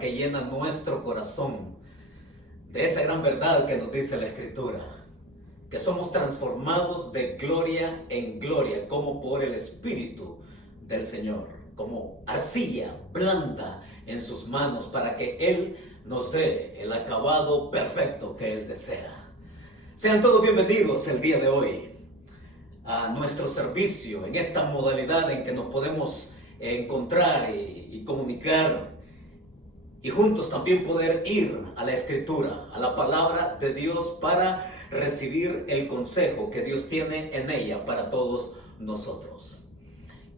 Que llena nuestro corazón de esa gran verdad que nos dice la Escritura, que somos transformados de gloria en gloria como por el Espíritu del Señor, como arcilla blanda en sus manos para que Él nos dé el acabado perfecto que Él desea. Sean todos bienvenidos el día de hoy a nuestro servicio en esta modalidad en que nos podemos encontrar y comunicar, y juntos también poder ir a la Escritura, a la palabra de Dios, para recibir el consejo que Dios tiene en ella para todos nosotros.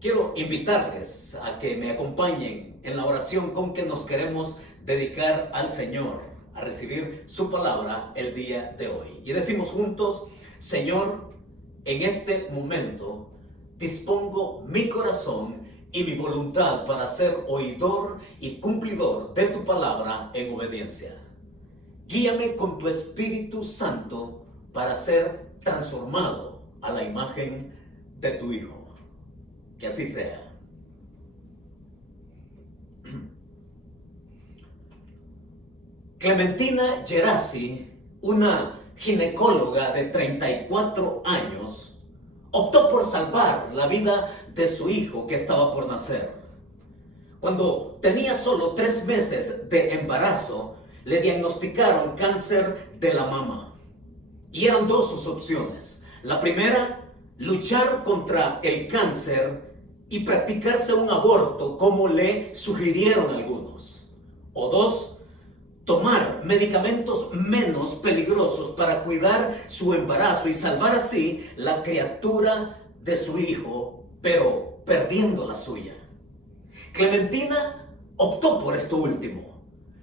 Quiero invitarles a que me acompañen en la oración con que nos queremos dedicar al Señor, a recibir su palabra el día de hoy. Y decimos juntos: Señor, en este momento dispongo mi corazón y mi voluntad para ser oidor y cumplidor de tu palabra en obediencia. Guíame con tu Espíritu Santo para ser transformado a la imagen de tu Hijo. Que así sea. Clementina Gerasi, una ginecóloga de 34 años, optó por salvar la vida de su hijo que estaba por nacer. Cuando tenía solo 3 meses de embarazo, le diagnosticaron cáncer de la mama. Y eran 2 sus opciones. La primera, luchar contra el cáncer y practicarse un aborto como le sugirieron algunos. O 2, tomar medicamentos menos peligrosos para cuidar su embarazo y salvar así la criatura de su hijo, pero perdiendo la suya. Clementina optó por esto último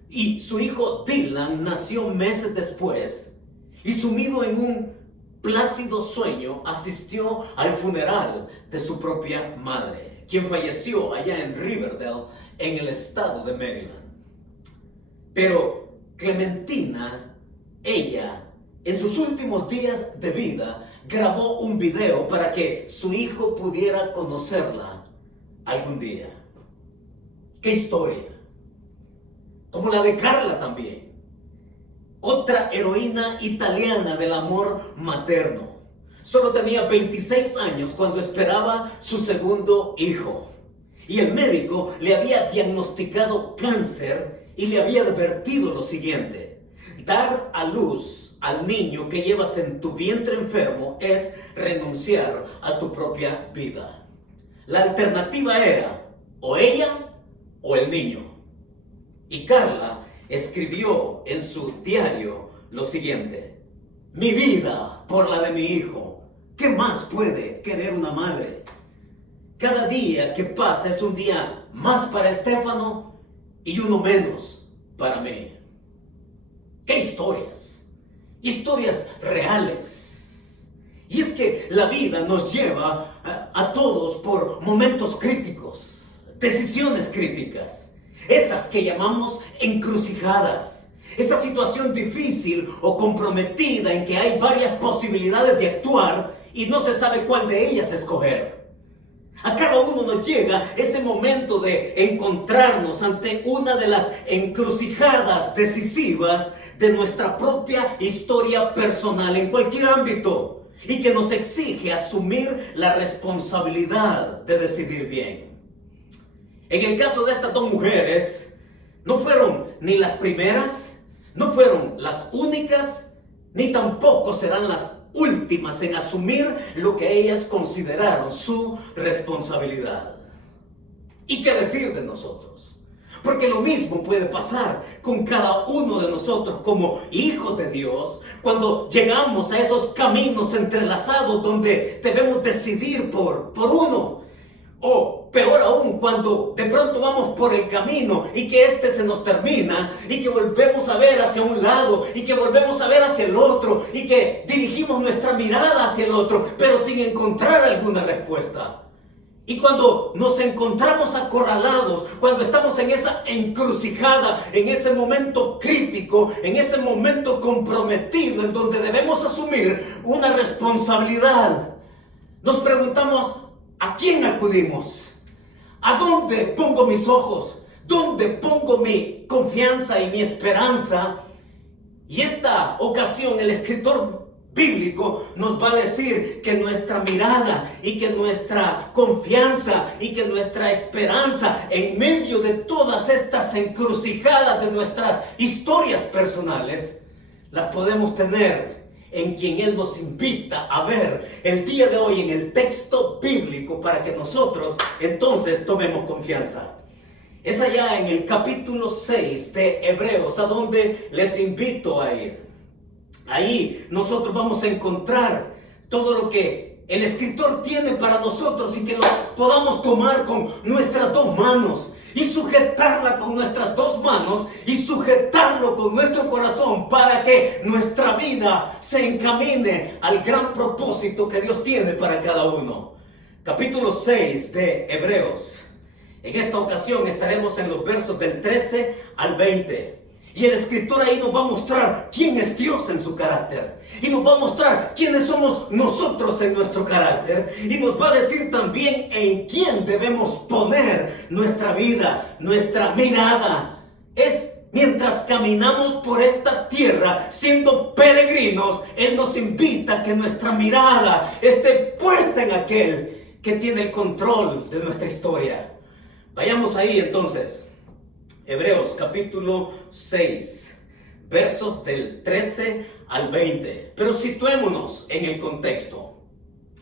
y su hijo Dylan nació meses después y, sumido en un plácido sueño, asistió al funeral de su propia madre, quien falleció allá en Riverdale, en el estado de Maryland. Pero Clementina, ella, en sus últimos días de vida, grabó un video para que su hijo pudiera conocerla algún día. ¡Qué historia! Como la de Carla también. Otra heroína italiana del amor materno. Solo tenía 26 años cuando esperaba su segundo hijo. Y el médico le había diagnosticado cáncer y le había advertido lo siguiente: dar a luz al niño que llevas en tu vientre enfermo es renunciar a tu propia vida. La alternativa era o ella o el niño. Y Carla escribió en su diario lo siguiente: mi vida por la de mi hijo. ¿Qué más puede querer una madre? Cada día que pasa es un día más para Estefano y uno menos para mí. ¡Qué historias! Historias reales. Y es que la vida nos lleva a todos por momentos críticos, decisiones críticas, esas que llamamos encrucijadas, esa situación difícil o comprometida en que hay varias posibilidades de actuar y no se sabe cuál de ellas escoger. A cada uno nos llega ese momento de encontrarnos ante una de las encrucijadas decisivas de nuestra propia historia personal en cualquier ámbito y que nos exige asumir la responsabilidad de decidir bien. En el caso de estas dos mujeres, no fueron ni las primeras, no fueron las únicas, ni tampoco serán las últimas en asumir lo que ellas consideraron su responsabilidad. ¿Y qué decir de nosotros? Porque lo mismo puede pasar con cada uno de nosotros como hijos de Dios cuando llegamos a esos caminos entrelazados donde debemos decidir por uno. O peor aún, cuando de pronto vamos por el camino y que este se nos termina y que volvemos a ver hacia un lado y que volvemos a ver hacia el otro y que dirigimos nuestra mirada hacia el otro, pero sin encontrar alguna respuesta. Y cuando nos encontramos acorralados, cuando estamos en esa encrucijada, en ese momento crítico, en ese momento comprometido en donde debemos asumir una responsabilidad, nos preguntamos: ¿a quién acudimos? ¿A dónde pongo mis ojos? ¿Dónde pongo mi confianza y mi esperanza? Y esta ocasión el escritor bíblico nos va a decir que nuestra mirada y que nuestra confianza y que nuestra esperanza en medio de todas estas encrucijadas de nuestras historias personales las podemos tener en quien Él nos invita a ver el día de hoy en el texto bíblico para que nosotros entonces tomemos confianza. Es allá en el capítulo 6 de Hebreos a donde les invito a ir. Ahí nosotros vamos a encontrar todo lo que el escritor tiene para nosotros y que lo podamos tomar con nuestras dos manos y sujetarla con nuestras dos manos y sujetarlo con nuestro corazón para que nuestra vida se encamine al gran propósito que Dios tiene para cada uno. Capítulo 6 de Hebreos. En esta ocasión estaremos en los versos del 13 al 20. Y el escritor ahí nos va a mostrar quién es Dios en su carácter. Y nos va a mostrar quiénes somos nosotros en nuestro carácter. Y nos va a decir también en quién debemos poner nuestra vida, nuestra mirada. Es mientras caminamos por esta tierra siendo peregrinos, Él nos invita a que nuestra mirada esté puesta en aquel que tiene el control de nuestra historia. Vayamos ahí entonces. Hebreos capítulo 6, versos del 13 al 20. Pero situémonos en el contexto.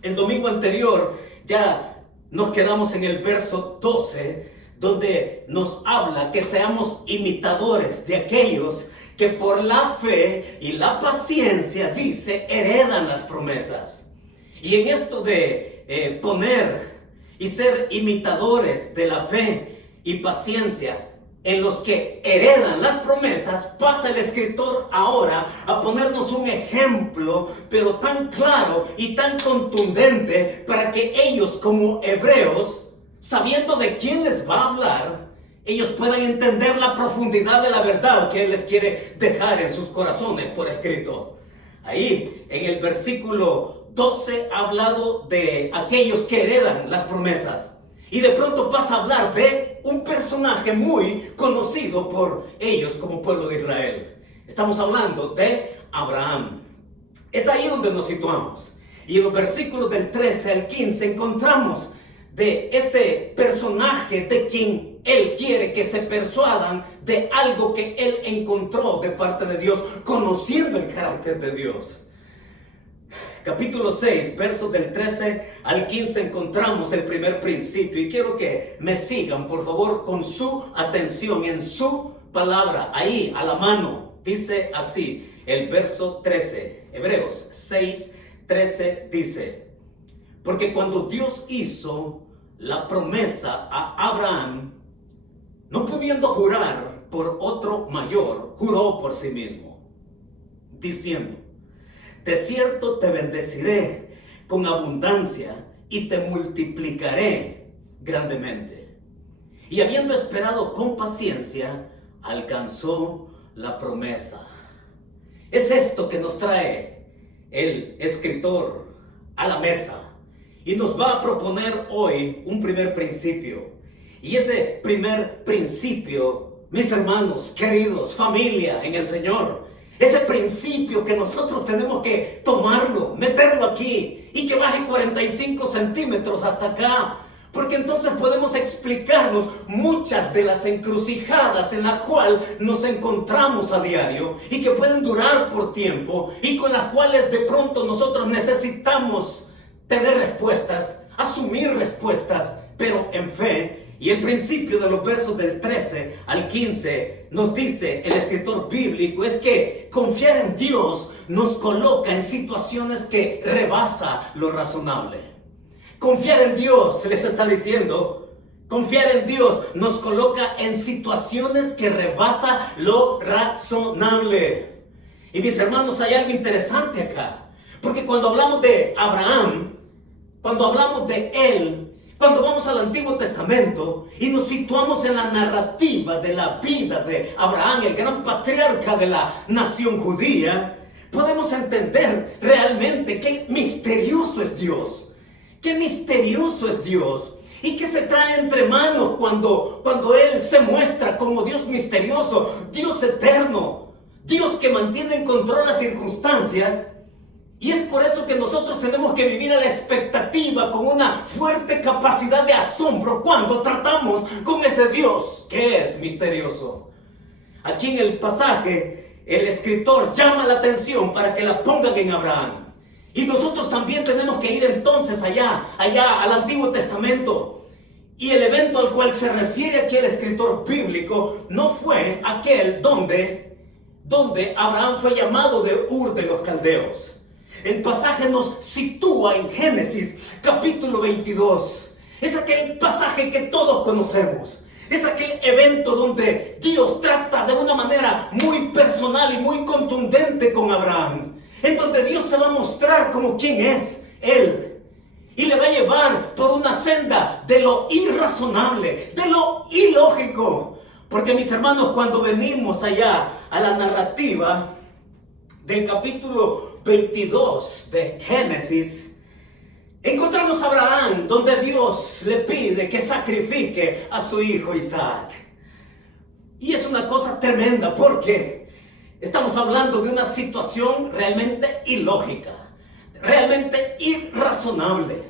El domingo anterior ya nos quedamos en el verso 12, donde nos habla que seamos imitadores de aquellos que por la fe y la paciencia, dice, heredan las promesas. Y en esto de poner y ser imitadores de la fe y paciencia en los que heredan las promesas, pasa el escritor ahora a ponernos un ejemplo, pero tan claro y tan contundente, para que ellos como hebreos, sabiendo de quién les va a hablar, ellos puedan entender la profundidad de la verdad que Él les quiere dejar en sus corazones por escrito. Ahí en el versículo 12 ha hablado de aquellos que heredan las promesas. Y de pronto pasa a hablar de un personaje muy conocido por ellos como pueblo de Israel. Estamos hablando de Abraham. Es ahí donde nos situamos. Y en los versículos del 13 al 15 encontramos de ese personaje de quien Él quiere que se persuadan de algo que Él encontró de parte de Dios, conociendo el carácter de Dios. Capítulo 6, versos del 13 al 15 encontramos el primer principio. Y quiero que me sigan, por favor, con su atención en su palabra. Ahí, a la mano, dice así, el verso 13. Hebreos 6, 13 dice: porque cuando Dios hizo la promesa a Abraham, no pudiendo jurar por otro mayor, juró por sí mismo, diciendo: de cierto te bendeciré con abundancia y te multiplicaré grandemente. Y habiendo esperado con paciencia, alcanzó la promesa. Es esto que nos trae el escritor a la mesa. Y nos va a proponer hoy un primer principio. Y ese primer principio, mis hermanos, queridos, familia en el Señor, ese principio que nosotros tenemos que tomarlo, meterlo aquí y que baje 45 centímetros hasta acá. Porque entonces podemos explicarnos muchas de las encrucijadas en las cuales nos encontramos a diario y que pueden durar por tiempo y con las cuales de pronto nosotros necesitamos tener respuestas, asumir respuestas, pero en fe. Y el principio de los versos del 13 al 15 nos dice el escritor bíblico es que confiar en Dios nos coloca en situaciones que rebasa lo razonable. Confiar en Dios, se les está diciendo, confiar en Dios nos coloca en situaciones que rebasa lo razonable. Y mis hermanos, hay algo interesante acá, porque cuando hablamos de Abraham, cuando hablamos de él, cuando vamos al Antiguo Testamento y nos situamos en la narrativa de la vida de Abraham, el gran patriarca de la nación judía, podemos entender realmente qué misterioso es Dios. Qué misterioso es Dios. Y qué se trae entre manos cuando Él se muestra como Dios misterioso, Dios eterno, Dios que mantiene en control las circunstancias. Y es por eso que nosotros tenemos que vivir a la expectativa con una fuerte capacidad de asombro cuando tratamos con ese Dios que es misterioso. Aquí en el pasaje, el escritor llama la atención para que la pongan en Abraham. Y nosotros también tenemos que ir entonces allá al Antiguo Testamento. Y el evento al cual se refiere aquí el escritor bíblico no fue aquel donde Abraham fue llamado de Ur de los Caldeos. El pasaje nos sitúa en Génesis capítulo 22. Es aquel pasaje que todos conocemos. Es aquel evento donde Dios trata de una manera muy personal y muy contundente con Abraham. En donde Dios se va a mostrar como quien es Él. Y le va a llevar por una senda de lo irrazonable, de lo ilógico. Porque mis hermanos, cuando venimos allá a la narrativa del capítulo 22 de Génesis, encontramos a Abraham donde Dios le pide que sacrifique a su hijo Isaac. Y es una cosa tremenda porque estamos hablando de una situación realmente ilógica, realmente irrazonable.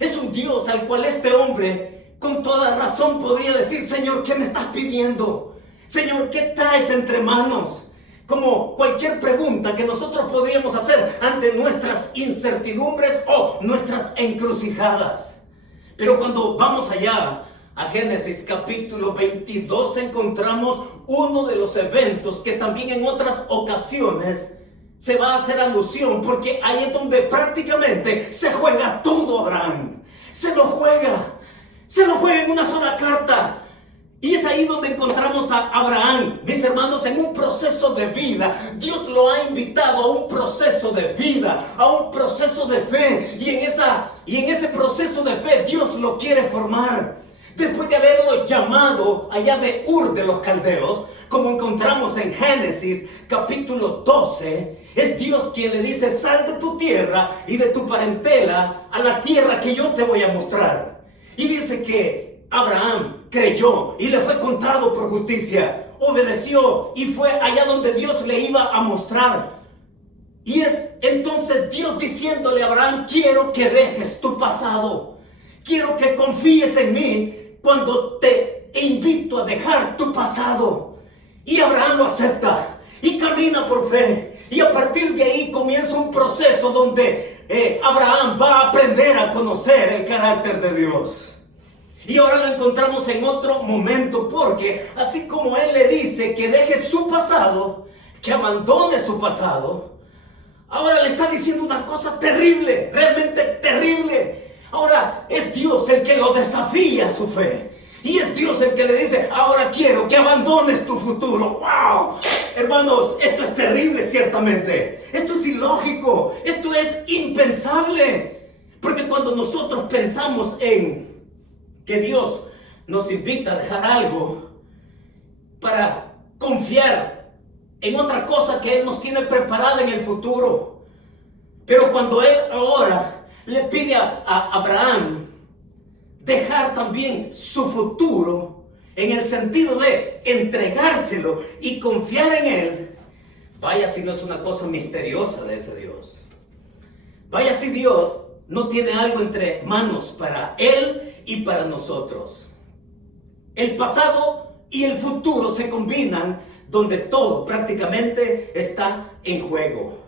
Es un Dios al cual este hombre con toda razón podría decir: Señor, ¿qué me estás pidiendo? Señor, ¿qué traes entre manos? Como cualquier pregunta que nosotros podríamos hacer ante nuestras incertidumbres o nuestras encrucijadas. Pero cuando vamos allá a Génesis capítulo 22 encontramos uno de los eventos que también en otras ocasiones se va a hacer alusión, porque ahí es donde prácticamente se juega todo Abraham. Se lo juega en una sola carta. Y es ahí donde encontramos a Abraham, mis hermanos, en un proceso de vida. Dios lo ha invitado a un proceso de vida, a un proceso de fe. Y en ese proceso de fe Dios lo quiere formar. Después de haberlo llamado allá de Ur de los Caldeos, como encontramos en Génesis capítulo 12, es Dios quien le dice: sal de tu tierra y de tu parentela a la tierra que yo te voy a mostrar. Y dice que Abraham creyó y le fue contado por justicia, obedeció y fue allá donde Dios le iba a mostrar. Y es entonces Dios diciéndole a Abraham: quiero que dejes tu pasado, quiero que confíes en mí cuando te invito a dejar tu pasado. Y Abraham lo acepta y camina por fe. Y a partir de ahí comienza un proceso donde Abraham va a aprender a conocer el carácter de Dios. Y ahora lo encontramos en otro momento, porque así como él le dice que deje su pasado, que abandone su pasado, ahora le está diciendo una cosa terrible, realmente terrible. Ahora es Dios el que lo desafía a su fe. Y es Dios el que le dice: ahora quiero que abandones tu futuro. ¡Wow! Hermanos, esto es terrible ciertamente. Esto es ilógico. Esto es impensable. Porque cuando nosotros pensamos en que Dios nos invita a dejar algo para confiar en otra cosa que Él nos tiene preparada en el futuro. Pero cuando Él ahora le pide a Abraham dejar también su futuro, en el sentido de entregárselo y confiar en Él, vaya si no es una cosa misteriosa de ese Dios. Vaya si Dios no tiene algo entre manos para Él y para nosotros. El pasado y el futuro se combinan, donde todo prácticamente está en juego.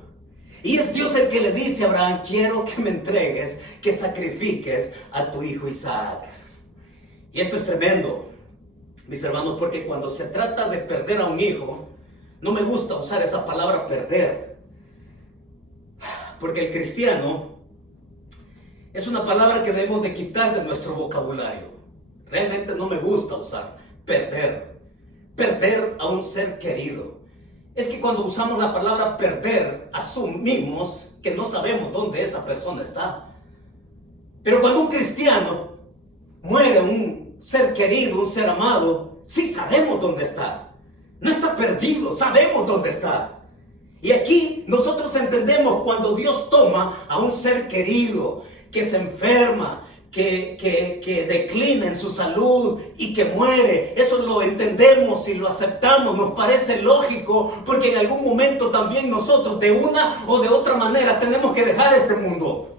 Y es Dios el que le dice a Abraham: quiero que me entregues, que sacrifiques a tu hijo Isaac. Y esto es tremendo, mis hermanos, porque cuando se trata de perder a un hijo, no me gusta usar esa palabra perder, porque el cristiano es una palabra que debemos de quitar de nuestro vocabulario. Realmente no me gusta usar perder a un ser querido. Es que cuando usamos la palabra perder, asumimos que no sabemos dónde esa persona está. Pero cuando un cristiano muere, un ser querido, un ser amado, sí sabemos dónde está. No está perdido, sabemos dónde está. Y aquí nosotros entendemos cuando Dios toma a un ser querido que se enferma, que declina en su salud y que muere. Eso lo entendemos y lo aceptamos, nos parece lógico, porque en algún momento también nosotros de una o de otra manera tenemos que dejar este mundo.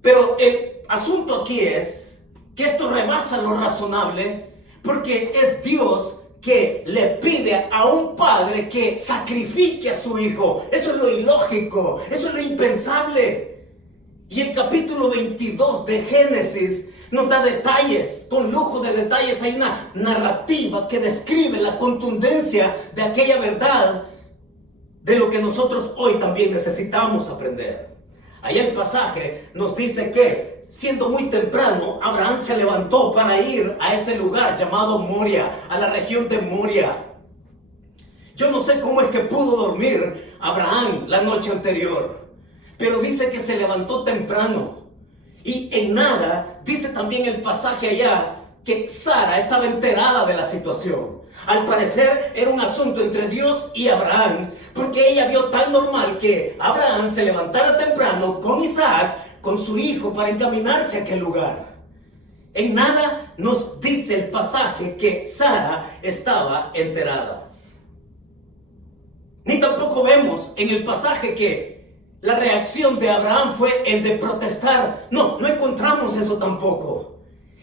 Pero el asunto aquí es que esto rebasa lo razonable, porque es Dios que le pide a un padre que sacrifique a su hijo. Eso es lo ilógico, eso es lo impensable. Y el capítulo 22 de Génesis nos da detalles, con lujo de detalles. Hay una narrativa que describe la contundencia de aquella verdad, de lo que nosotros hoy también necesitamos aprender. Ahí el pasaje nos dice que, siendo muy temprano, Abraham se levantó para ir a ese lugar llamado Moria, a la región de Moria. Yo no sé cómo es que pudo dormir Abraham la noche anterior, pero dice que se levantó temprano. Y en nada, dice también el pasaje allá, que Sara estaba enterada de la situación. Al parecer era un asunto entre Dios y Abraham, porque ella vio tan normal que Abraham se levantara temprano con Isaac, con su hijo, para encaminarse a aquel lugar. En nada nos dice el pasaje que Sara estaba enterada. Ni tampoco vemos en el pasaje que la reacción de Abraham fue el de protestar. No encontramos eso tampoco.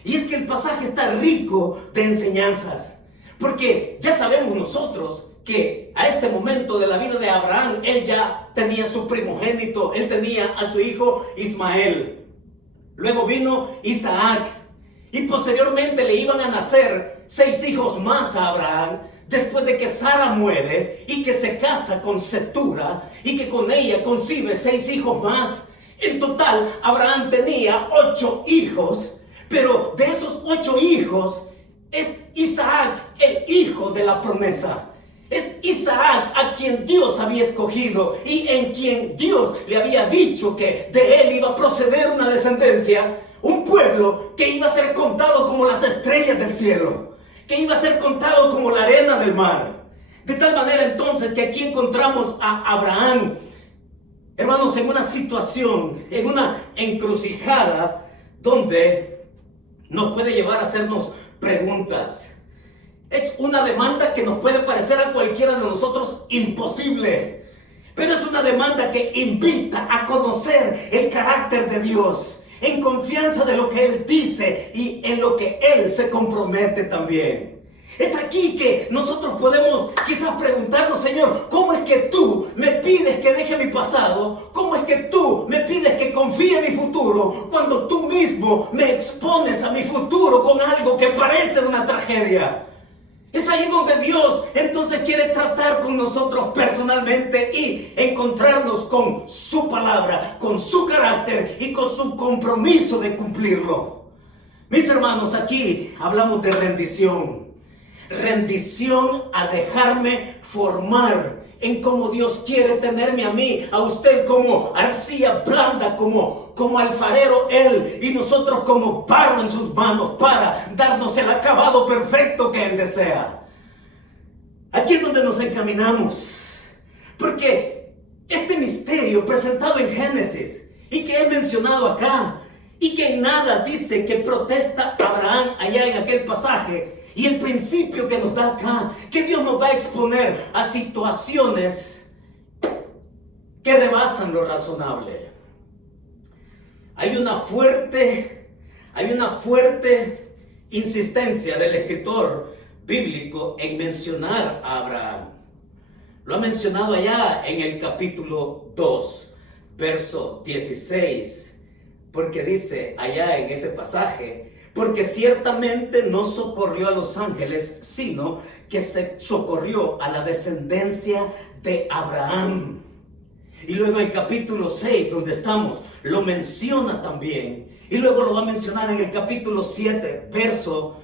Y es que el pasaje está rico de enseñanzas, porque ya sabemos nosotros que a este momento de la vida de Abraham, él ya tenía su primogénito, él tenía a su hijo Ismael. luego vino Isaac, y posteriormente le iban a nacer 6 hijos más a Abraham, después de que Sara muere y que se casa con Cetura y que con ella concibe 6 hijos más. En total, Abraham tenía 8 hijos, pero de esos 8 hijos es Isaac el hijo de la promesa. Es Isaac a quien Dios había escogido y en quien Dios le había dicho que de él iba a proceder una descendencia, un pueblo que iba a ser contado como las estrellas del cielo, que iba a ser contado como la arena del mar. De tal manera entonces que aquí encontramos a Abraham, hermanos, en una situación, en una encrucijada donde nos puede llevar a hacernos preguntas. Es una demanda que nos puede parecer a cualquiera de nosotros imposible, pero es una demanda que invita a conocer el carácter de Dios, en confianza de lo que Él dice y en lo que Él se compromete también. Es aquí que nosotros podemos quizás preguntarnos: Señor, ¿cómo es que tú me pides que deje mi pasado? ¿Cómo es que tú me pides que confíe en mi futuro cuando tú mismo me expones a mi futuro con algo que parece una tragedia? Es ahí donde Dios entonces quiere tratar con nosotros personalmente y encontrarnos con su palabra, con su carácter y con su compromiso de cumplirlo. Mis hermanos, aquí hablamos de rendición. Rendición a dejarme formar en cómo Dios quiere tenerme a mí, a usted como arcilla blanda, como alfarero Él, y nosotros como barro en sus manos para darnos el acabado perfecto que Él desea. Aquí es donde nos encaminamos, porque este misterio presentado en Génesis y que he mencionado acá, y que en nada dice que protesta Abraham allá en aquel pasaje, y el principio que nos da acá, que Dios nos va a exponer a situaciones que rebasan lo razonable. Hay una fuerte insistencia del escritor bíblico en mencionar a Abraham. Lo ha mencionado allá en el capítulo 2, verso 16, porque dice allá en ese pasaje: porque ciertamente no socorrió a los ángeles, sino que se socorrió a la descendencia de Abraham. Y luego en el capítulo 6, donde estamos, lo menciona también. Y luego lo va a mencionar en el capítulo 7, verso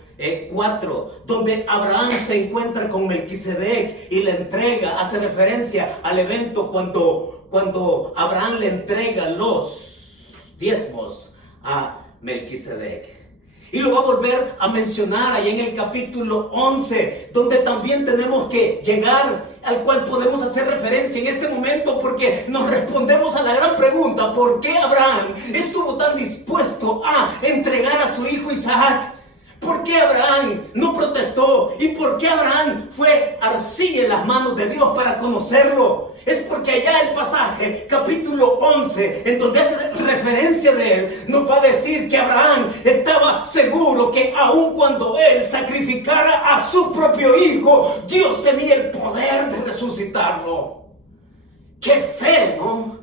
4, donde Abraham se encuentra con Melquisedec y le entrega, hace referencia al evento cuando Abraham le entrega los diezmos a Melquisedec. Y lo va a volver a mencionar ahí en el capítulo 11, donde también tenemos que llegar, al cual podemos hacer referencia en este momento, porque nos respondemos a la gran pregunta: ¿por qué Abraham estuvo tan dispuesto a entregar a su hijo Isaac? ¿Por qué Abraham no protestó? ¿Y por qué Abraham fue arcilla en las manos de Dios para conocerlo? Es porque allá el pasaje, capítulo 11, en donde hace referencia de él, nos va a decir que Abraham estaba seguro que aun cuando él sacrificara a su propio hijo, Dios tenía el poder de resucitarlo. ¡Qué fe!, ¿no?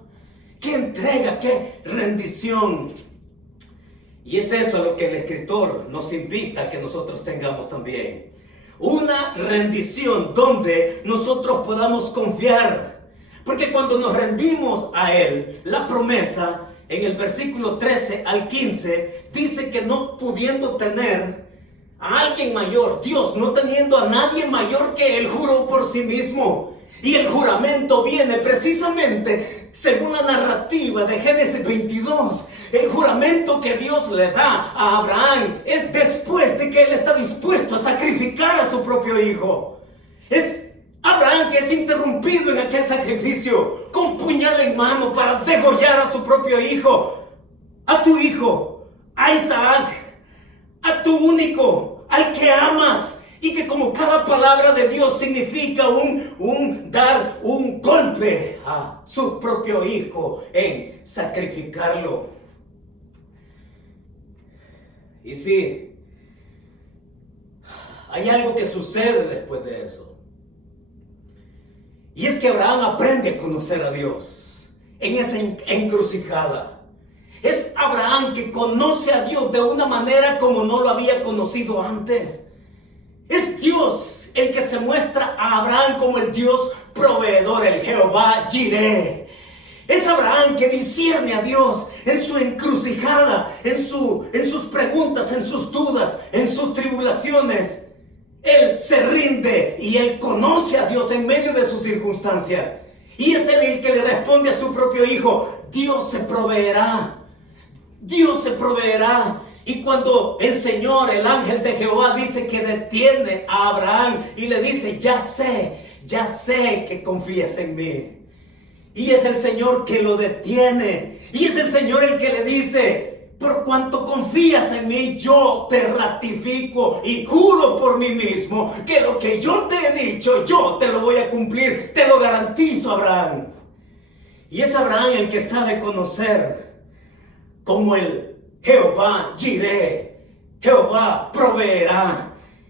¡Qué entrega! ¡Qué rendición! Y es eso a lo que el escritor nos invita a que nosotros tengamos también. Una rendición donde nosotros podamos confiar. Porque cuando nos rendimos a Él, la promesa en el versículo 13 al 15 dice que no pudiendo tener a alguien mayor, Dios no teniendo a nadie mayor que Él, juró por sí mismo. Y el juramento viene precisamente según la narrativa de Génesis 22. El juramento que Dios le da a Abraham es después de que él está dispuesto a sacrificar a su propio hijo. Es Abraham que es interrumpido en aquel sacrificio con puñal en mano para degollar a su propio hijo. A tu hijo, a Isaac, a tu único, al que amas. Y que como cada palabra de Dios significa dar un golpe a su propio hijo en sacrificarlo. Y sí, hay algo que sucede después de eso. Y es que Abraham aprende a conocer a Dios en esa encrucijada. Es Abraham que conoce a Dios de una manera como no lo había conocido antes. Es Dios el que se muestra a Abraham como el Dios proveedor, el Jehová Jireh. Es Abraham que discierne a Dios en su encrucijada, en sus preguntas, en sus dudas, en sus tribulaciones. Él se rinde y él conoce a Dios en medio de sus circunstancias. Y es él el que le responde a su propio hijo: Dios se proveerá. Dios se proveerá. Y cuando el Señor, el ángel de Jehová, dice que detiene a Abraham y le dice: ya sé que confías en mí. Y es el Señor que lo detiene. Y es el Señor el que le dice: por cuanto confías en mí, yo te ratifico y juro por mí mismo que lo que yo te he dicho, yo te lo voy a cumplir. Te lo garantizo, Abraham. Y es Abraham el que sabe conocer como el Jehová Jireh, Jehová proveerá.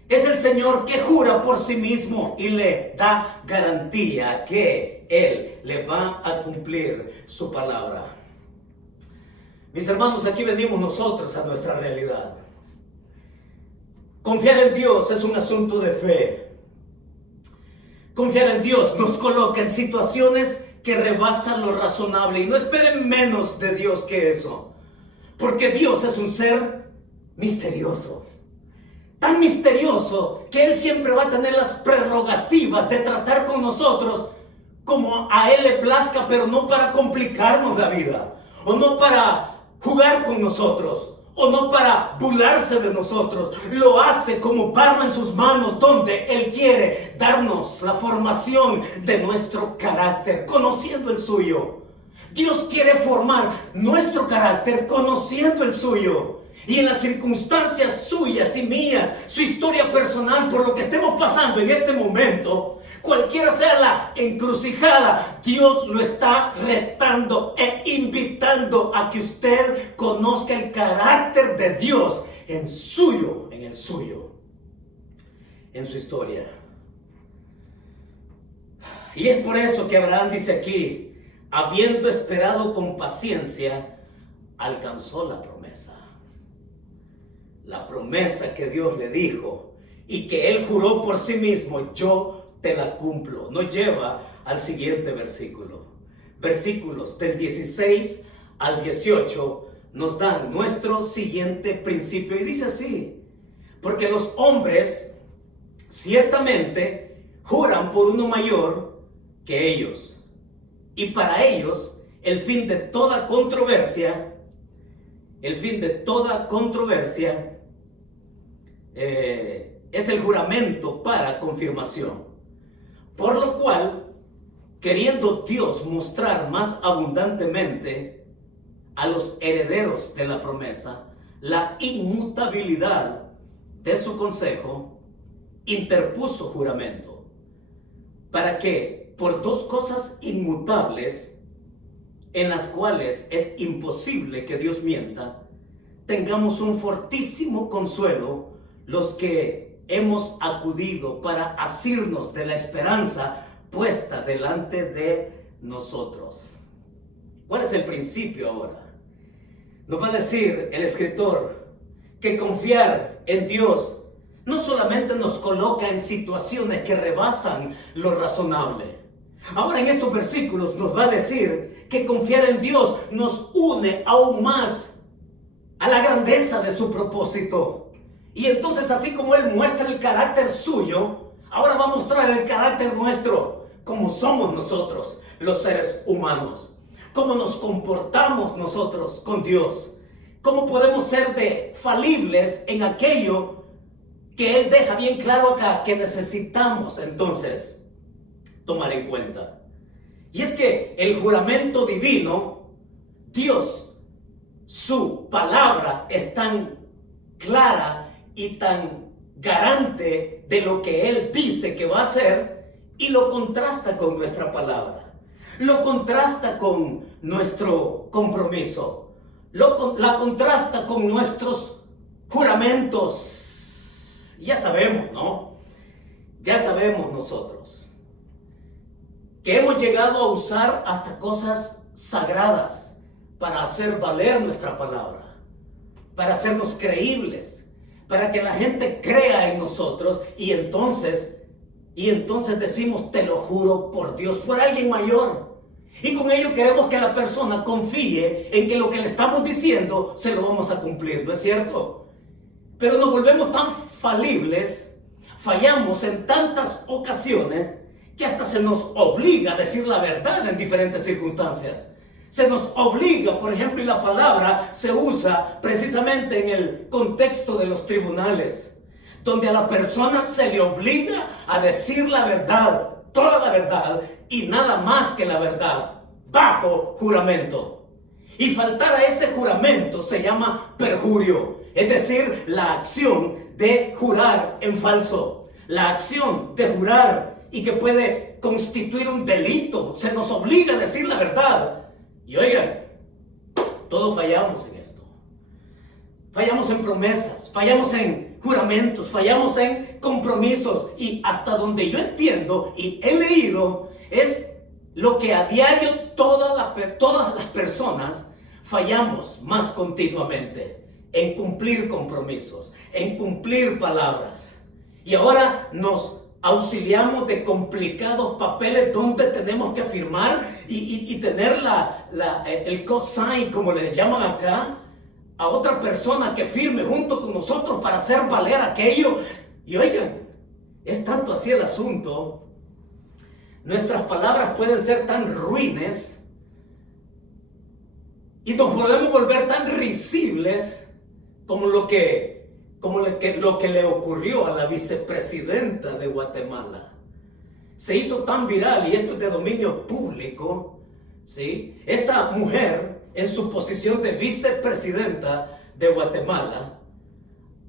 Es el Señor que jura por sí mismo y le da garantía que Él le va a cumplir su palabra. Mis hermanos, aquí venimos nosotros a nuestra realidad. Confiar en Dios es un asunto de fe. Confiar en Dios nos coloca en situaciones que rebasan lo razonable. Y no esperen menos de Dios que eso. Porque Dios es un ser misterioso. Tan misterioso que Él siempre va a tener las prerrogativas de tratar con nosotros como a Él le plazca, pero no para complicarnos la vida, o no para jugar con nosotros, o no para burlarse de nosotros. Lo hace como barro en sus manos, donde Él quiere darnos la formación de nuestro carácter, conociendo el suyo. Dios quiere formar nuestro carácter conociendo el suyo. Y en las circunstancias suyas y mías, su historia personal, por lo que estemos pasando en este momento, cualquiera sea la encrucijada, Dios lo está retando e invitando a que usted conozca el carácter de Dios en suyo, en el suyo, en su historia. Y es por eso que Abraham dice aquí: habiendo esperado con paciencia, alcanzó la promesa. La promesa que Dios le dijo y que Él juró por sí mismo: yo te la cumplo. Nos lleva al siguiente versículo. Versículos del 16 al 18 nos dan nuestro siguiente principio. Y dice así: porque los hombres ciertamente juran por uno mayor que ellos. Y para ellos el fin de toda controversia es el juramento para confirmación. Por lo cual, queriendo Dios mostrar más abundantemente a los herederos de la promesa la inmutabilidad de su consejo, interpuso juramento, para que por dos cosas inmutables, en las cuales es imposible que Dios mienta, tengamos un fortísimo consuelo los que hemos acudido para asirnos de la esperanza puesta delante de nosotros. ¿Cuál es el principio ahora? Nos va a decir el escritor que confiar en Dios no solamente nos coloca en situaciones que rebasan lo razonable. Ahora en estos versículos nos va a decir que confiar en Dios nos une aún más a la grandeza de su propósito. Y entonces, así como Él muestra el carácter suyo, ahora va a mostrar el carácter nuestro, como somos nosotros, los seres humanos, cómo nos comportamos nosotros con Dios, cómo podemos ser falibles en aquello que Él deja bien claro acá que necesitamos entonces tomar en cuenta. Y es que el juramento divino, Dios, su palabra es tan clara y tan garante de lo que Él dice que va a hacer, y lo contrasta con nuestra palabra, lo contrasta con nuestro compromiso, la contrasta con nuestros juramentos. Ya sabemos, ¿no? Ya sabemos nosotros que hemos llegado a usar hasta cosas sagradas para hacer valer nuestra palabra, para hacernos creíbles, para que la gente crea en nosotros y entonces decimos, te lo juro por Dios, por alguien mayor. Y con ello queremos que la persona confíe en que lo que le estamos diciendo se lo vamos a cumplir, ¿no es cierto? Pero nos volvemos tan falibles, fallamos en tantas ocasiones que hasta se nos obliga a decir la verdad en diferentes circunstancias. Se nos obliga, por ejemplo, y la palabra se usa precisamente en el contexto de los tribunales, donde a la persona se le obliga a decir la verdad, toda la verdad y nada más que la verdad, bajo juramento. Y faltar a ese juramento se llama perjurio, es decir, la acción de jurar en falso, la acción de jurar y que puede constituir un delito. Se nos obliga a decir la verdad. Y oigan, todos fallamos en esto. Fallamos en promesas, fallamos en juramentos, fallamos en compromisos. Y hasta donde yo entiendo y he leído, es lo que a diario todas las personas fallamos más continuamente, en cumplir compromisos, en cumplir palabras. Y ahora nos auxiliamos de complicados papeles donde tenemos que firmar y tener el cosign, como le llaman acá, a otra persona que firme junto con nosotros para hacer valer aquello. Y oigan, es tanto así el asunto, nuestras palabras pueden ser tan ruines y nos podemos volver tan risibles como lo que le ocurrió a la vicepresidenta de Guatemala. Se hizo tan viral, y esto es de dominio público, ¿sí? Esta mujer, en su posición de vicepresidenta de Guatemala,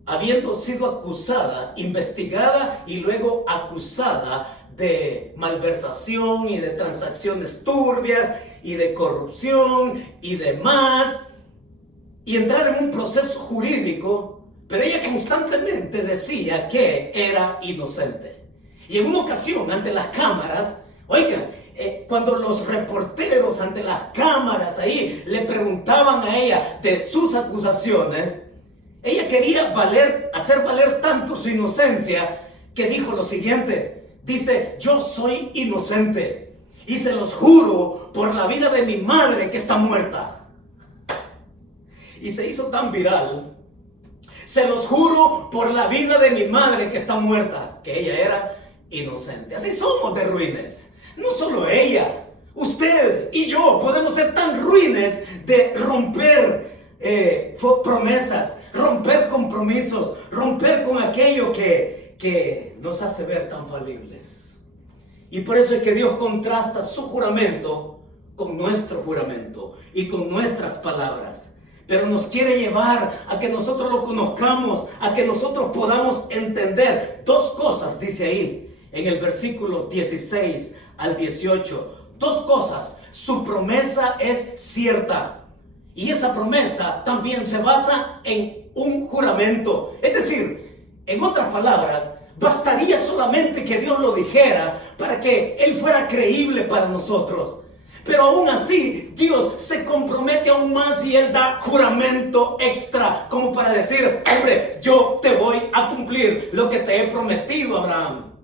habiendo sido acusada, investigada y luego acusada de malversación y de transacciones turbias y de corrupción y demás, y entrar en un proceso jurídico. Pero ella constantemente decía que era inocente. Y en una ocasión, ante las cámaras, oigan, cuando los reporteros ante las cámaras ahí le preguntaban a ella de sus acusaciones, ella quería hacer valer tanto su inocencia que dijo lo siguiente. Dice, yo soy inocente y se los juro por la vida de mi madre que está muerta. Y se hizo tan viral. Se los juro por la vida de mi madre que está muerta, que ella era inocente. Así somos de ruines. No solo ella, usted y yo podemos ser tan ruines de romper promesas, romper compromisos, romper con aquello que nos hace ver tan falibles. Y por eso es que Dios contrasta su juramento con nuestro juramento y con nuestras palabras. Pero nos quiere llevar a que nosotros lo conozcamos, a que nosotros podamos entender dos cosas, dice ahí en el versículo 16 al 18. Dos cosas. Su promesa es cierta y esa promesa también se basa en un juramento. Es decir, en otras palabras, bastaría solamente que Dios lo dijera para que Él fuera creíble para nosotros. Pero aún así, Dios se compromete aún más y Él da juramento extra, como para decir, hombre, yo te voy a cumplir lo que te he prometido, Abraham.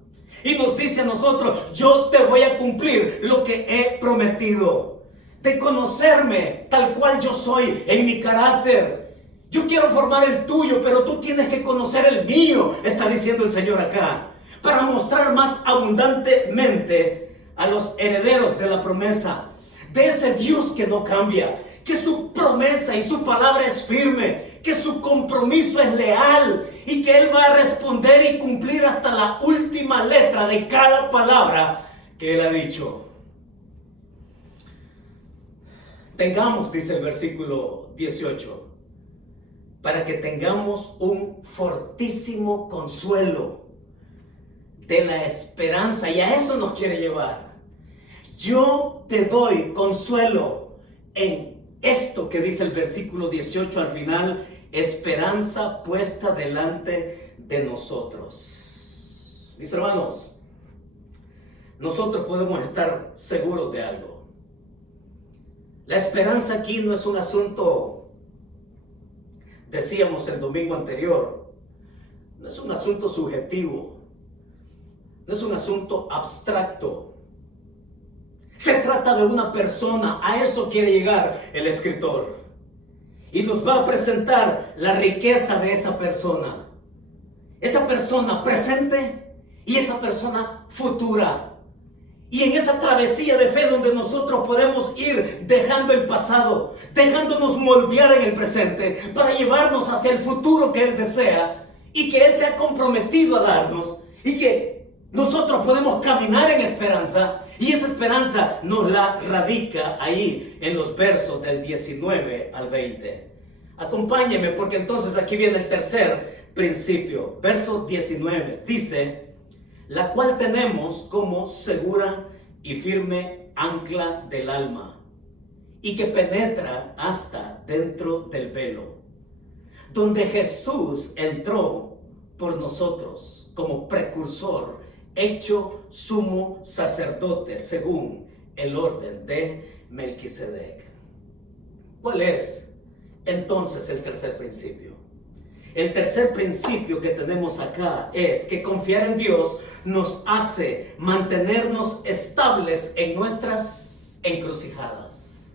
Y nos dice a nosotros, yo te voy a cumplir lo que he prometido. De conocerme tal cual yo soy en mi carácter. Yo quiero formar el tuyo, pero tú tienes que conocer el mío, está diciendo el Señor acá. Para mostrar más abundantemente a los herederos de la promesa, de ese Dios que no cambia, que su promesa y su palabra es firme, que su compromiso es leal y que Él va a responder y cumplir hasta la última letra de cada palabra que Él ha dicho. Tengamos, dice el versículo 18, para que tengamos un fortísimo consuelo de la esperanza, y a eso nos quiere llevar. Yo te doy consuelo en esto que dice el versículo 18 al final, esperanza puesta delante de nosotros. Mis hermanos, nosotros podemos estar seguros de algo. La esperanza aquí no es un asunto, decíamos el domingo anterior, no es un asunto subjetivo, no es un asunto abstracto. Se trata de una persona, a eso quiere llegar el escritor. Y nos va a presentar la riqueza de esa persona. Esa persona presente y esa persona futura. Y en esa travesía de fe donde nosotros podemos ir dejando el pasado, dejándonos moldear en el presente para llevarnos hacia el futuro que Él desea y que Él se ha comprometido a darnos y que nosotros podemos caminar en esperanza, y esa esperanza nos la radica ahí en los versos del 19 al 20. Acompáñeme porque entonces aquí viene el tercer principio. Verso 19 dice: la cual tenemos como segura y firme ancla del alma, y que penetra hasta dentro del velo, donde Jesús entró por nosotros como precursor, hecho sumo sacerdote según el orden de Melquisedec. ¿Cuál es entonces el tercer principio? El tercer principio que tenemos acá es que confiar en Dios nos hace mantenernos estables en nuestras encrucijadas.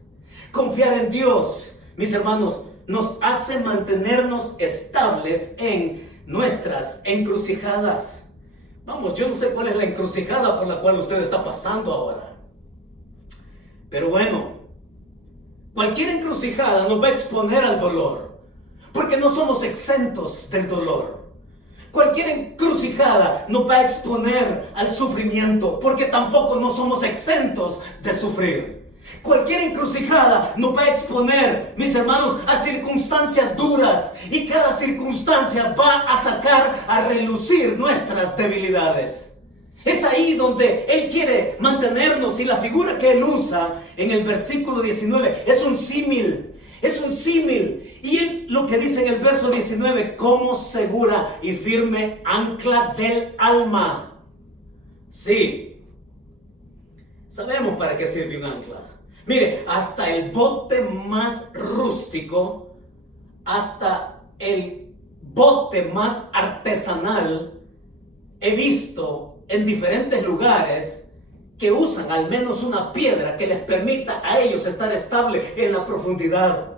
Confiar en Dios, mis hermanos, nos hace mantenernos estables en nuestras encrucijadas. Vamos, yo no sé cuál es la encrucijada por la cual usted está pasando ahora. Pero bueno, cualquier encrucijada nos va a exponer al dolor, porque no somos exentos del dolor. Cualquier encrucijada nos va a exponer al sufrimiento, porque tampoco no somos exentos de sufrir. Cualquier encrucijada nos va a exponer, mis hermanos, a circunstancias duras, y cada circunstancia va a sacar a relucir nuestras debilidades. Es ahí donde Él quiere mantenernos, y la figura que Él usa en el versículo 19 es un símil. Es un símil. Y Él lo que dice en el verso 19: como segura y firme ancla del alma. Sí, sabemos para qué sirve un ancla. Mire, hasta el bote más rústico, hasta el bote más artesanal, he visto en diferentes lugares que usan al menos una piedra que les permita a ellos estar estable en la profundidad.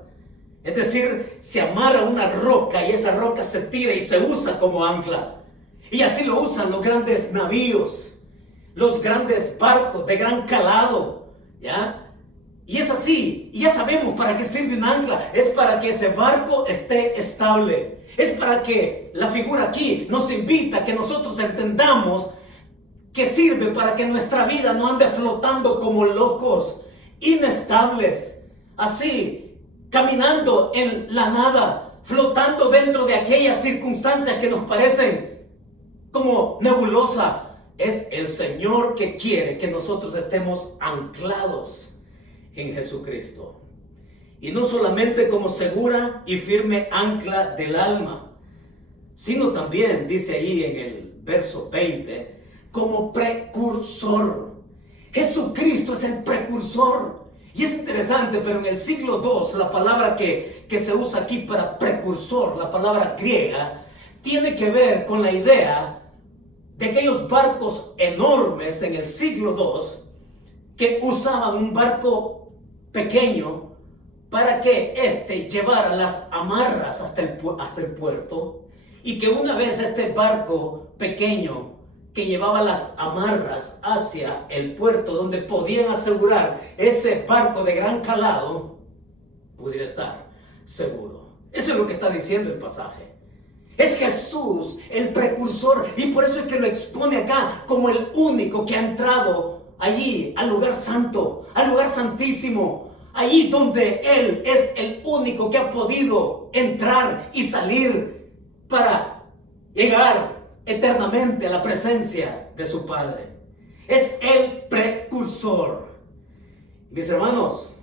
Es decir, se amarra una roca y esa roca se tira y se usa como ancla. Y así lo usan los grandes navíos, los grandes barcos de gran calado, ¿ya? Y es así, y ya sabemos para qué sirve un ancla. Es para que ese barco esté estable. Es para que la figura aquí nos invita a que nosotros entendamos que sirve para que nuestra vida no ande flotando como locos, inestables, así, caminando en la nada, flotando dentro de aquellas circunstancias que nos parecen como nebulosa. Es el Señor que quiere que nosotros estemos anclados en Jesucristo, y no solamente como segura y firme ancla del alma, sino también, dice ahí en el verso 20, como precursor. Jesucristo es el precursor. Y es interesante, pero en el siglo II, la palabra que se usa aquí para precursor, la palabra griega, tiene que ver con la idea de aquellos barcos enormes en el siglo II que usaban un barco pequeño para que éste llevara las amarras hasta el puerto, y que una vez este barco pequeño que llevaba las amarras hacia el puerto donde podían asegurar ese barco de gran calado, pudiera estar seguro. Eso es lo que está diciendo el pasaje. Es Jesús el precursor, y por eso es que lo expone acá como el único que ha entrado allí al lugar santo, al lugar santísimo, allí donde Él es el único que ha podido entrar y salir para llegar eternamente a la presencia de su Padre. Es el precursor. Mis hermanos,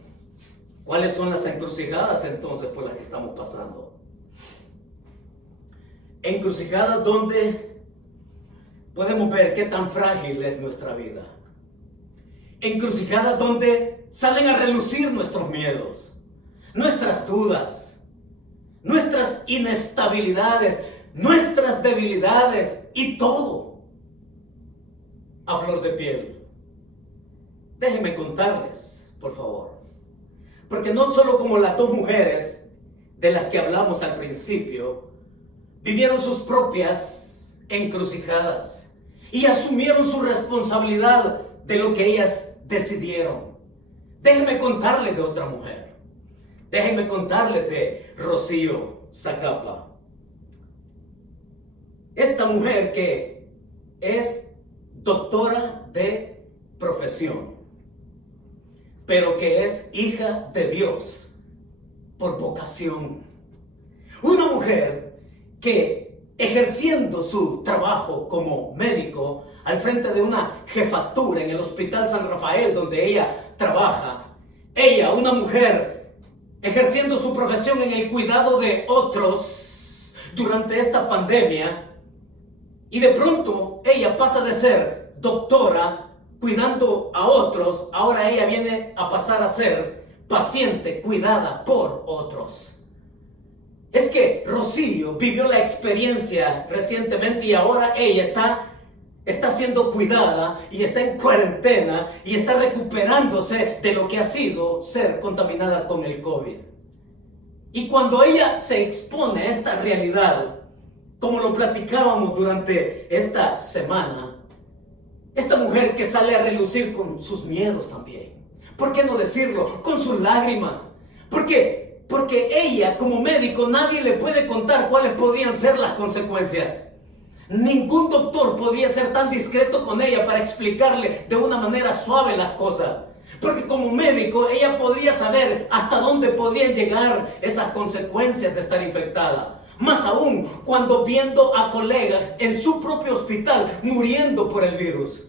¿cuáles son las encrucijadas entonces por las que estamos pasando? Encrucijadas donde podemos ver qué tan frágil es nuestra vida. Encrucijadas donde salen a relucir nuestros miedos, nuestras dudas, nuestras inestabilidades, nuestras debilidades y todo a flor de piel. Déjenme contarles, por favor, porque no solo como las dos mujeres de las que hablamos al principio, vivieron sus propias encrucijadas y asumieron su responsabilidad de lo que ellas decidieron. Déjenme contarles de otra mujer. Déjenme contarles de Rocío Zacapa. Esta mujer que es doctora de profesión, pero que es hija de Dios por vocación. Una mujer que, ejerciendo su trabajo como médico al frente de una jefatura en el Hospital San Rafael donde ella trabaja, ella, una mujer ejerciendo su profesión en el cuidado de otros durante esta pandemia, y de pronto ella pasa de ser doctora cuidando a otros, ahora ella viene a pasar a ser paciente cuidada por otros. Es que Rocío vivió la experiencia recientemente y ahora ella está siendo cuidada y está en cuarentena y está recuperándose de lo que ha sido ser contaminada con el COVID. Y cuando ella se expone a esta realidad, como lo platicábamos durante esta semana, esta mujer que sale a relucir con sus miedos también, ¿por qué no decirlo? Con sus lágrimas. Porque ella, como médico, nadie le puede contar cuáles podrían ser las consecuencias. Ningún doctor podría ser tan discreto con ella para explicarle de una manera suave las cosas. Porque como médico, ella podría saber hasta dónde podrían llegar esas consecuencias de estar infectada. Más aún, cuando viendo a colegas en su propio hospital muriendo por el virus.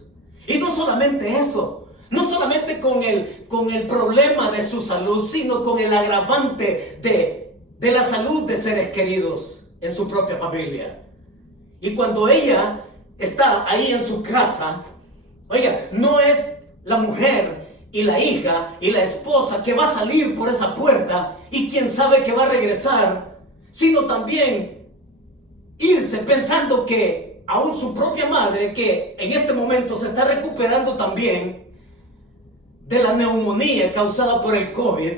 Y no solamente eso. No solamente con el problema de su salud, sino con el agravante de la salud de seres queridos en su propia familia. Y cuando ella está ahí en su casa, oiga, no es la mujer y la hija y la esposa que va a salir por esa puerta y quién sabe que va a regresar, sino también irse pensando que aún su propia madre, que en este momento se está recuperando también de la neumonía causada por el COVID,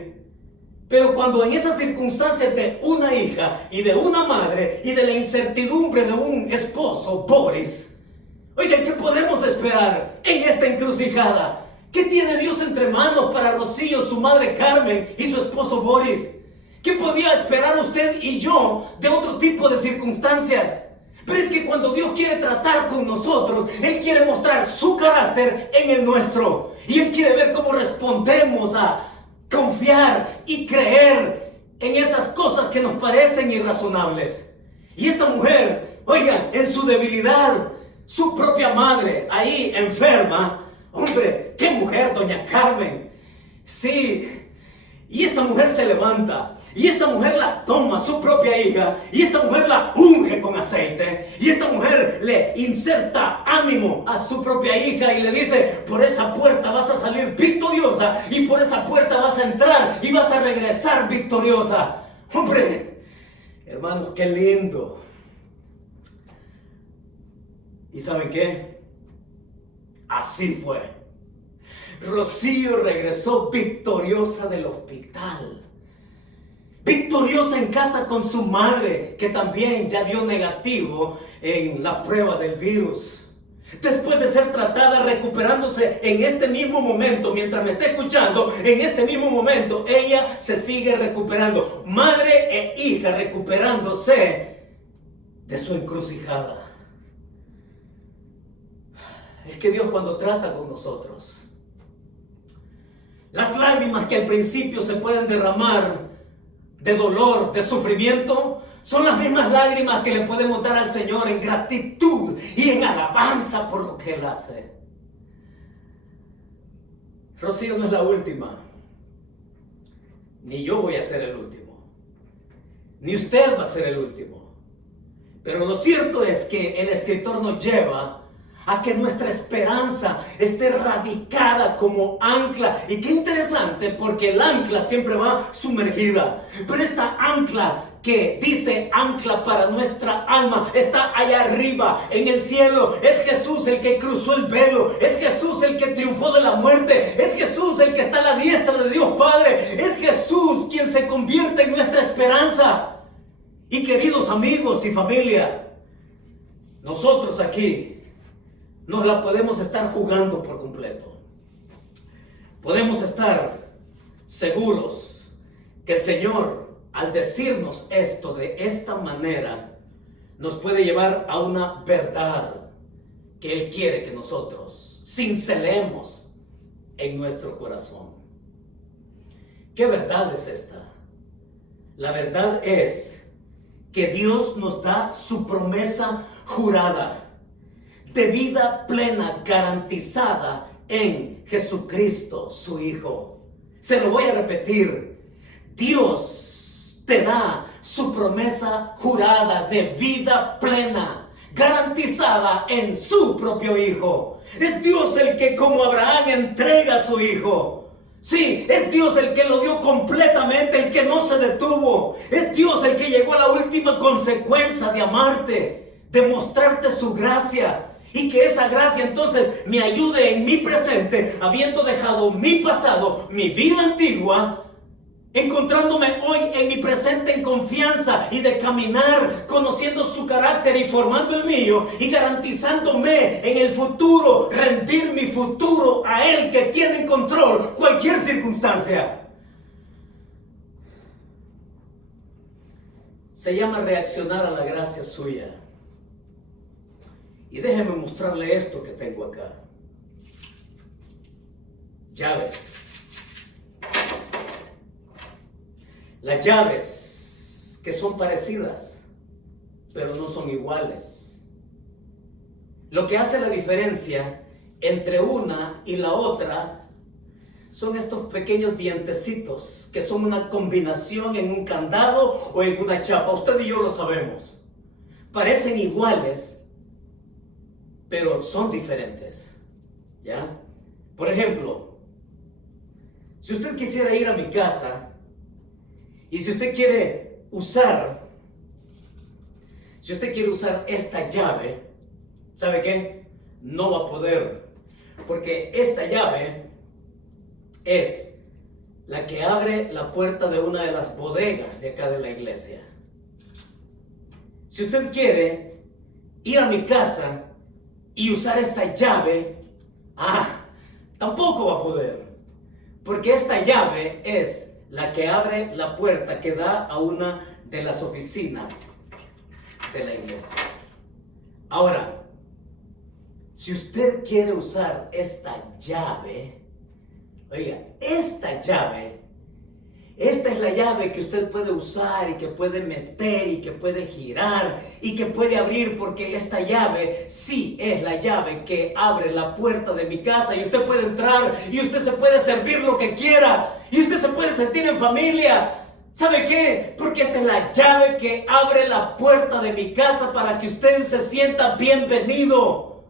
pero cuando en esas circunstancias de una hija y de una madre y de la incertidumbre de un esposo, Boris, oigan, ¿qué podemos esperar en esta encrucijada? ¿Qué tiene Dios entre manos para Rocío, su madre Carmen y su esposo Boris? ¿Qué podía esperar usted y yo de otro tipo de circunstancias? Pero es que cuando Dios quiere tratar con nosotros, Él quiere mostrar su carácter en el nuestro. Y Él quiere ver cómo respondemos a confiar y creer en esas cosas que nos parecen irrazonables. Y esta mujer, oigan, en su debilidad, su propia madre ahí enferma. Hombre, qué mujer, doña Carmen. Sí. Y esta mujer se levanta, y esta mujer la toma, su propia hija, y esta mujer la unge con aceite, y esta mujer le inserta ánimo a su propia hija y le dice, por esa puerta vas a salir victoriosa, y por esa puerta vas a entrar y vas a regresar victoriosa. Hombre, hermanos, qué lindo. ¿Y saben qué? Así fue. Rocío regresó victoriosa del hospital, victoriosa en casa con su madre, que también ya dio negativo en la prueba del virus. Después de ser tratada, recuperándose en este mismo momento, mientras me está escuchando, en este mismo momento, ella se sigue recuperando. Madre e hija recuperándose de su encrucijada. Es que Dios cuando trata con nosotros, las lágrimas que al principio se pueden derramar de dolor, de sufrimiento, son las mismas lágrimas que le podemos dar al Señor en gratitud y en alabanza por lo que Él hace. Rocío no es la última, ni yo voy a ser el último, ni usted va a ser el último. Pero lo cierto es que el escritor nos lleva a que nuestra esperanza esté radicada como ancla. Y qué interesante, porque el ancla siempre va sumergida, pero esta ancla que dice ancla para nuestra alma está allá arriba en el cielo. Es Jesús el que cruzó el velo, es Jesús el que triunfó de la muerte, es Jesús el que está a la diestra de Dios Padre, es Jesús quien se convierte en nuestra esperanza. Y queridos amigos y familia, nosotros aquí nos la podemos estar jugando por completo. Podemos estar seguros que el Señor, al decirnos esto de esta manera, nos puede llevar a una verdad que Él quiere que nosotros cincelemos en nuestro corazón. ¿Qué verdad es esta? La verdad es que Dios nos da su promesa jurada de vida plena, garantizada en Jesucristo, su Hijo. Se lo voy a repetir. Dios te da su promesa jurada de vida plena, garantizada en su propio Hijo. Es Dios el que, como Abraham, entrega a su Hijo. Sí, es Dios el que lo dio completamente, el que no se detuvo. Es Dios el que llegó a la última consecuencia de amarte, de mostrarte su gracia. Y que esa gracia entonces me ayude en mi presente, habiendo dejado mi pasado, mi vida antigua, encontrándome hoy en mi presente en confianza y de caminar conociendo su carácter y formando el mío y garantizándome en el futuro, rendir mi futuro a Él que tiene en control cualquier circunstancia. Se llama reaccionar a la gracia suya. Y déjeme mostrarle esto que tengo acá. Llaves. Las llaves que son parecidas, pero no son iguales. Lo que hace la diferencia entre una y la otra son estos pequeños dientecitos que son una combinación en un candado o en una chapa. Usted y yo lo sabemos. Parecen iguales, pero son diferentes. ¿Ya? Por ejemplo, si usted quisiera ir a mi casa y si usted quiere usar esta llave, ¿sabe qué? No va a poder, porque esta llave es la que abre la puerta de una de las bodegas de acá de la iglesia. Si usted quiere ir a mi casa y usar esta llave, tampoco va a poder, porque esta llave es la que abre la puerta que da a una de las oficinas de la iglesia. Ahora, si usted quiere usar esta llave, oiga, esta es la llave que usted puede usar y que puede meter y que puede girar y que puede abrir, porque esta llave sí es la llave que abre la puerta de mi casa y usted puede entrar y usted se puede servir lo que quiera y usted se puede sentir en familia. ¿Sabe qué? Porque esta es la llave que abre la puerta de mi casa para que usted se sienta bienvenido.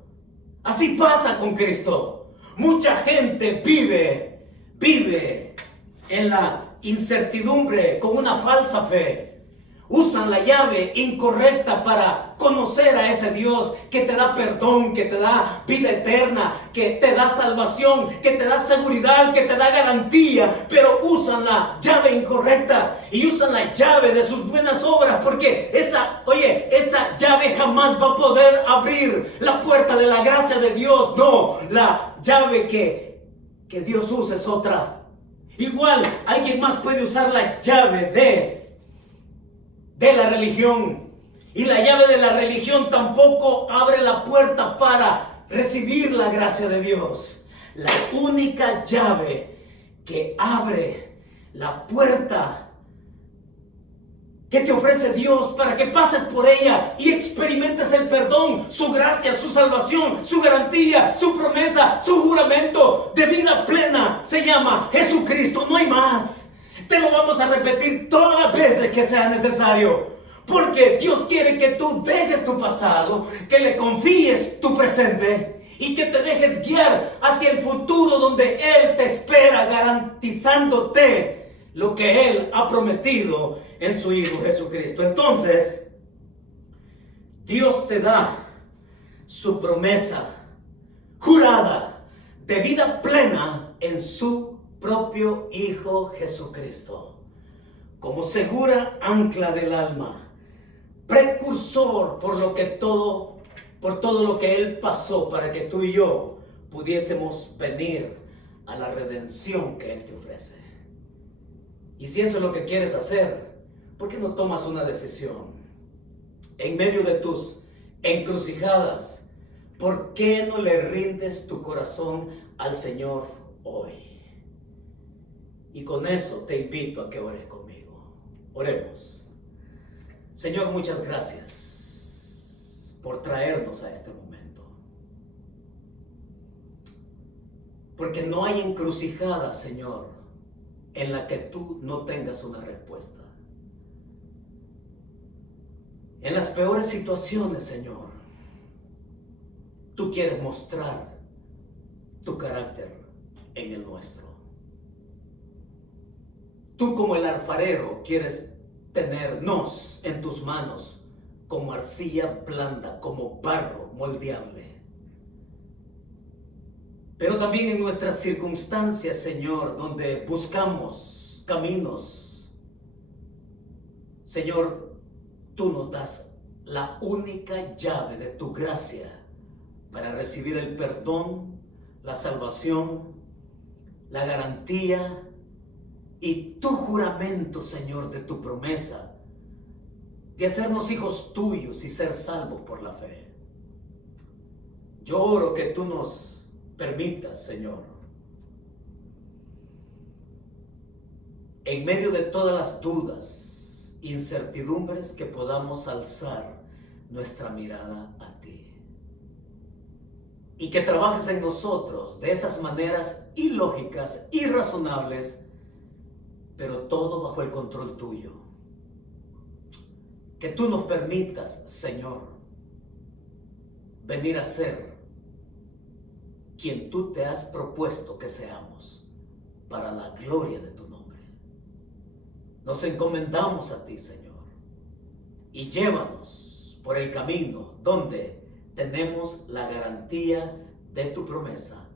Así pasa con Cristo. Mucha gente vive en la incertidumbre, con una falsa fe. Usan la llave incorrecta para conocer a ese Dios que te da perdón, que te da vida eterna, que te da salvación, que te da seguridad, que te da garantía, pero usan la llave incorrecta y usan la llave de sus buenas obras, porque esa llave jamás va a poder abrir la puerta de la gracia de Dios. No, la llave que Dios usa es otra. Igual, alguien más puede usar la llave de la religión. Y la llave de la religión tampoco abre la puerta para recibir la gracia de Dios. La única llave que abre la puerta que te ofrece Dios para que pases por ella y experimentes el perdón, su gracia, su salvación, su garantía, su promesa, su juramento de vida plena, se llama Jesucristo. No hay más. Te lo vamos a repetir todas las veces que sea necesario, Porque Dios quiere que tú dejes tu pasado, que le confíes tu presente y que te dejes guiar hacia el futuro donde Él te espera, garantizándote lo que Él ha prometido en su Hijo Jesucristo. Entonces, Dios te da su promesa jurada de vida plena en su propio Hijo Jesucristo, como segura ancla del alma, precursor por todo lo que Él pasó para que tú y yo pudiésemos venir a la redención que Él te ofrece. Y si eso es lo que quieres hacer, ¿por qué no tomas una decisión? En medio de tus encrucijadas, ¿por qué no le rindes tu corazón al Señor hoy? Y con eso te invito a que ores conmigo. Oremos. Señor, muchas gracias por traernos a este momento. Porque no hay encrucijada, Señor, en la que tú no tengas una respuesta. En las peores situaciones, Señor, tú quieres mostrar tu carácter en el nuestro. Tú, como el alfarero, quieres tenernos en tus manos como arcilla blanda, como barro moldeable. Pero también en nuestras circunstancias, Señor, donde buscamos caminos, Señor, tú nos das la única llave de tu gracia para recibir el perdón, la salvación, la garantía y tu juramento, Señor, de tu promesa de hacernos hijos tuyos y ser salvos por la fe. Yo oro que tú nos permitas, Señor, en medio de todas las dudas, incertidumbres, que podamos alzar nuestra mirada a ti. Y que trabajes en nosotros de esas maneras ilógicas, irrazonables, pero todo bajo el control tuyo. Que tú nos permitas, Señor, venir a ser quien tú te has propuesto que seamos para la gloria de tu nombre. Nos encomendamos a ti, Señor, y llévanos por el camino donde tenemos la garantía de tu promesa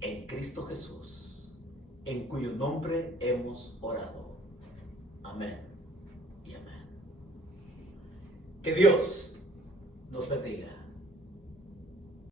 en Cristo Jesús, en cuyo nombre hemos orado. Amén y amén. Que Dios nos bendiga.